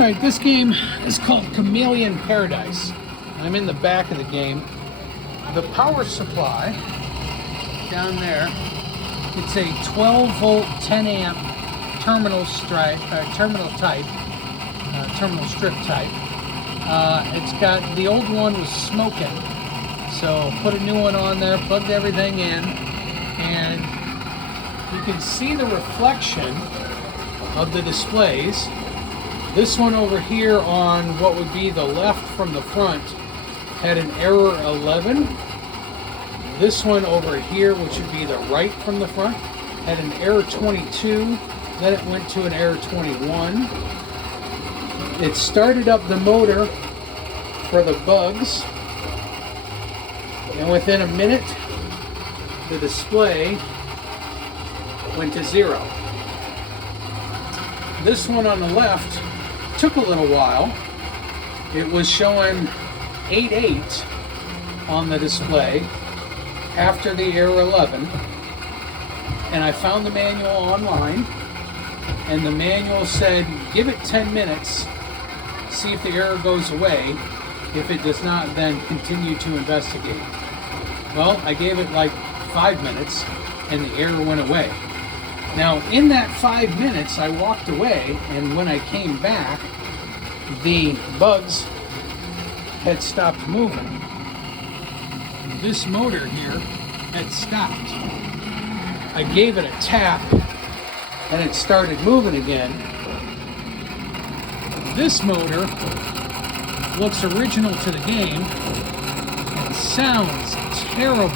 Alright, this game is called Chameleon Paradise. I'm in the back of the game. The power supply down there, it's a 12 volt 10 amp terminal strip type. It's got, the old one was smoking, so put a new one on there, plugged everything in, and you can see the reflection of the displays. This one over here on what would be the left from the front had an error 11. This one over here, which would be the right from the front, had an error 22. Then it went to an error 21. It started up the motor for the bugs, and within a minute the display went to 0. This one on the left took a little while. It was showing 88 on the display after the error 11, and I found the manual online, and the manual said give it 10 minutes, see if the error goes away. If it does not, then continue to investigate. Well, I gave it like 5 minutes and the error went away. Now, in that 5 minutes, I walked away, and when I came back, the bugs had stopped moving. This motor here had stopped. I gave it a tap, and it started moving again. This motor looks original to the game and sounds terrible.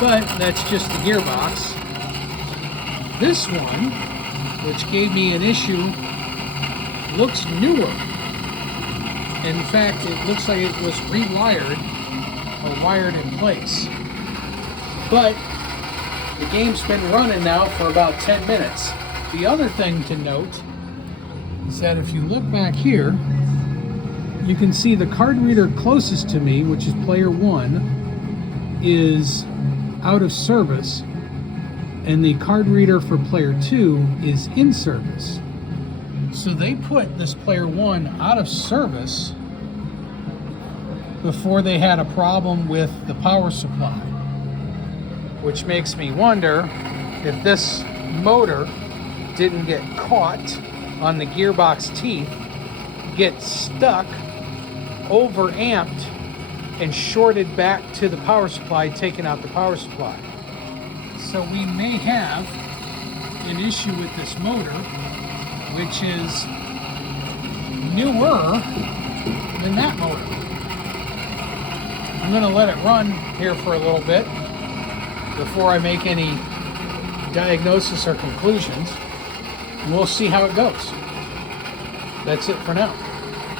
But that's just the gearbox. This one, which gave me an issue, looks newer. In fact, it looks like it was rewired or wired in place. But the game's been running now for about 10 minutes. The other thing to note is that if you look back here, you can see the card reader closest to me, which is player 1, is out of service, and the card reader for player 2 is in service. So they put this player 1 out of service before they had a problem with the power supply, which makes me wonder if this motor didn't get caught on the gearbox teeth, get stuck, overamped, and shorted back to the power supply, taking out the power supply. So we may have an issue with this motor, which is newer than that motor. I'm going to let it run here for a little bit before I make any diagnosis or conclusions. We'll see how it goes. That's it for now.